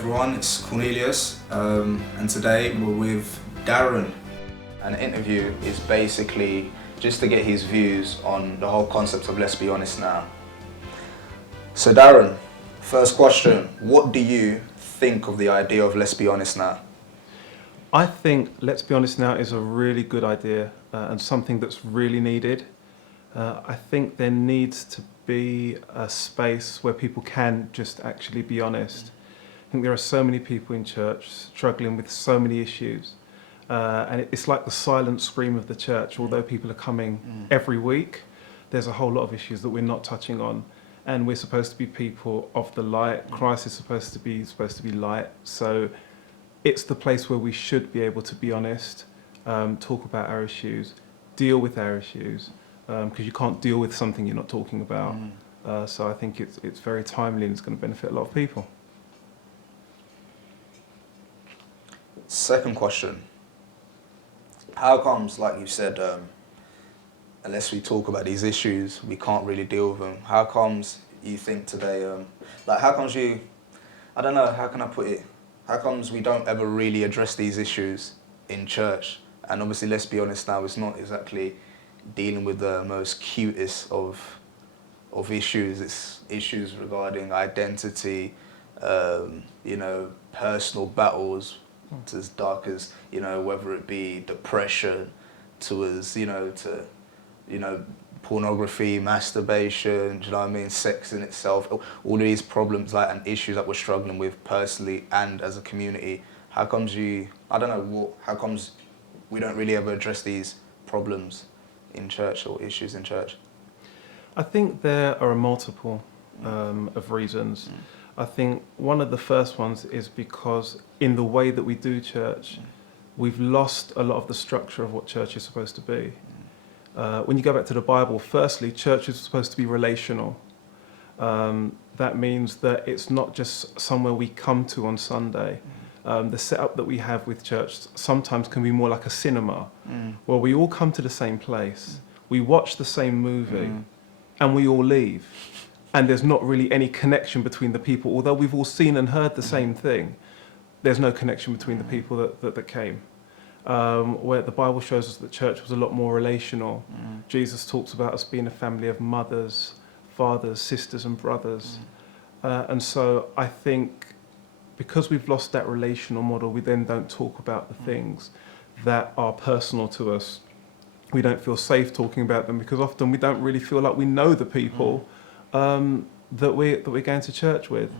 everyone, it's Cornelius, and today we're with Darren. An interview is basically just to get his views on the whole concept of let's be honest now. So Darren, first question, what do you think of the idea of let's be honest now? I think let's be honest now is a really good idea and something that's really needed. I think there needs to be a space where people can just actually be honest. I think there are so many people in church struggling with so many issues. And it's like the silent scream of the church. Although people are coming every week, there's a whole lot of issues that we're not touching on. And we're supposed to be people of the light. Christ is supposed to be light. So it's the place where we should be able to be honest, talk about our issues, deal with our issues, because you can't deal with something you're not talking about. So I think it's very timely and it's going to benefit a lot of people. Second question, how comes, like you said, unless we talk about these issues, we can't really deal with them? How comes you think today, how comes I don't know, how can I put it? How comes we don't ever really address these issues in church? And obviously, let's be honest now, it's not exactly dealing with the most cutest of issues. It's issues regarding identity, personal battles, to as dark as, whether it be depression, to as, pornography, masturbation, do you know what I mean, sex in itself, all of these problems and issues that we're struggling with personally and as a community. How comes how comes we don't really ever address these problems in church or issues in church? I think there are multiple of reasons. I think one of the first ones is because in the way that we do church, we've lost a lot of the structure of what church is supposed to be. When you go back to the Bible, firstly, church is supposed to be relational. That means that it's not just somewhere we come to on Sunday. The setup that we have with church sometimes can be more like a cinema, where we all come to the same place, we watch the same movie, and we all leave. And there's not really any connection between the people. Although we've all seen and heard the same thing, there's no connection between the people that came. Where the Bible shows us that church was a lot more relational. Jesus talks about us being a family of mothers, fathers, sisters and brothers. And so I think because we've lost that relational model, we then don't talk about the things that are personal to us. We don't feel safe talking about them because often we don't really feel like we know the people that we're going to church with.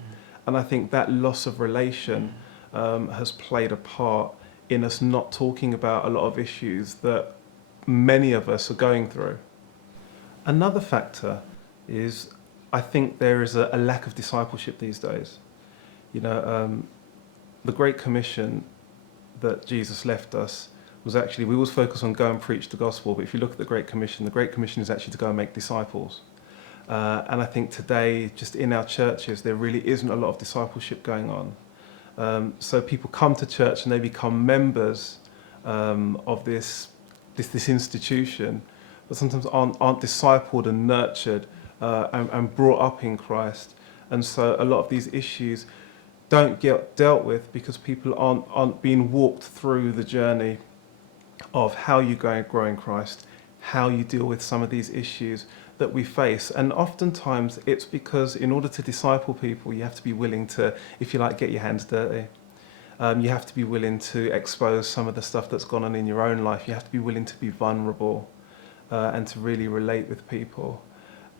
And I think that loss of relation has played a part in us not talking about a lot of issues that many of us are going through. Another factor is I think there is a lack of discipleship these days. The Great Commission that Jesus left us was actually, we always focus on go and preach the gospel, but if you look at the Great Commission is actually to go and make disciples. And I think today, just in our churches, there really isn't a lot of discipleship going on. So people come to church and they become members of this institution, but sometimes aren't discipled and nurtured and brought up in Christ. And so a lot of these issues don't get dealt with because people aren't being walked through the journey of how you grow in Christ, how you deal with some of these issues that we face. And oftentimes it's because in order to disciple people, you have to be willing to, if you like, get your hands dirty. You have to be willing to expose some of the stuff that's gone on in your own life. You have to be willing to be vulnerable and to really relate with people.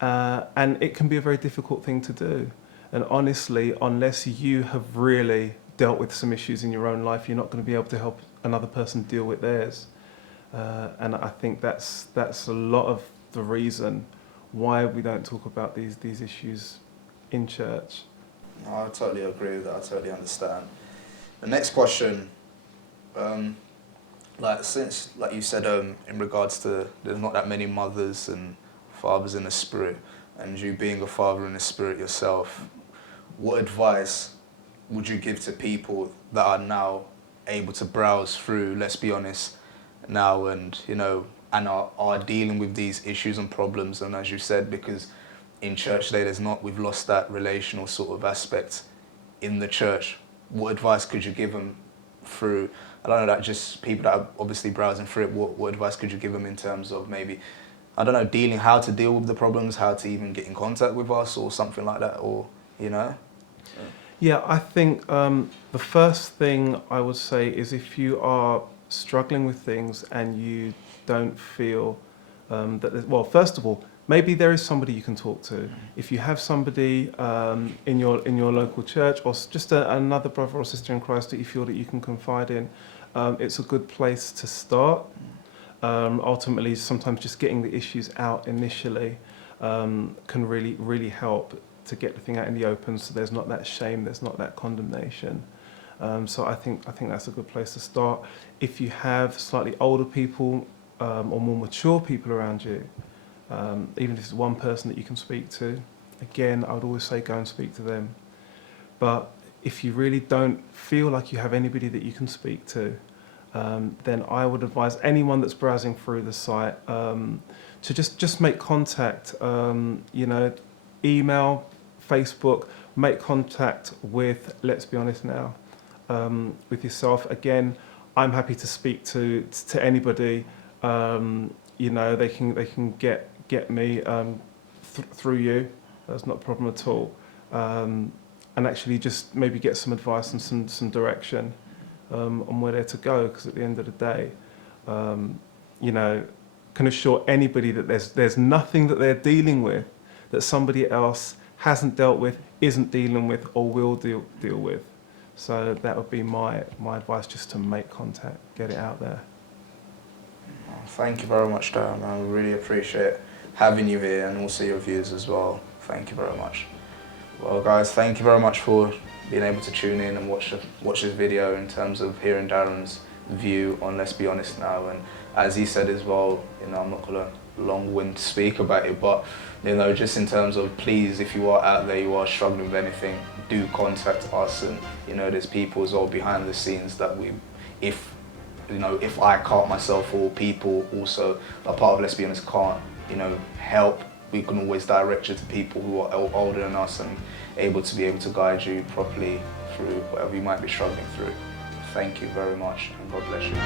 And it can be a very difficult thing to do. And honestly, unless you have really dealt with some issues in your own life, you're not going to be able to help another person deal with theirs. And I think that's a lot of the reason why we don't talk about these issues in church. No, I totally agree with that. I totally understand. The next question, since, like you said, in regards to there's not that many mothers and fathers in the spirit, and you being a father in the spirit yourself, what advice would you give to people that are now able to browse through, let's be honest, now and are dealing with these issues and problems? And as you said, because in church today we've lost that relational sort of aspect in the church what advice could you give them through, I don't know, that just people that are obviously browsing through it, what advice could you give them in terms of maybe, I don't know, how to deal with the problems, how to even get in contact with us or something like that, or, you know? Yeah, I think the first thing I would say is if you are struggling with things and you don't feel well, first of all, maybe there is somebody you can talk to. If you have somebody in your local church, or just another brother or sister in Christ that you feel that you can confide in, it's a good place to start. Ultimately, sometimes just getting the issues out initially can really help to get the thing out in the open, so there's not that shame, there's not that condemnation. So I think that's a good place to start. If you have slightly older people or more mature people around you, even if it's one person that you can speak to, again, I would always say go and speak to them. But if you really don't feel like you have anybody that you can speak to, then I would advise anyone that's browsing through the site to just make contact. Email, Facebook, make contact with, let's be honest now, with yourself. Again, I'm happy to speak to anybody. They can get me through you. That's not a problem at all. And actually just maybe get some advice and some direction on where they're to go, because at the end of the day, can assure anybody that there's nothing that they're dealing with that somebody else hasn't dealt with, isn't dealing with, or will deal with. So that would be my advice, just to make contact, get it out there. Thank you very much, Darren. I really appreciate having you here and also your views as well. Thank you very much. Well, guys, thank you very much for being able to tune in and watch this video in terms of hearing Darren's view on Let's Be Honest Now. And as he said as well, I'm not gonna long-winded speak about it, but just in terms of, please, if you are out there, you are struggling with anything, do contact us. And there's people as well behind the scenes that if I can't myself, or people also are part of Let's Be Honest can't, help, we can always direct you to people who are older than us and able to guide you properly through whatever you might be struggling through. Thank you very much, and God bless you.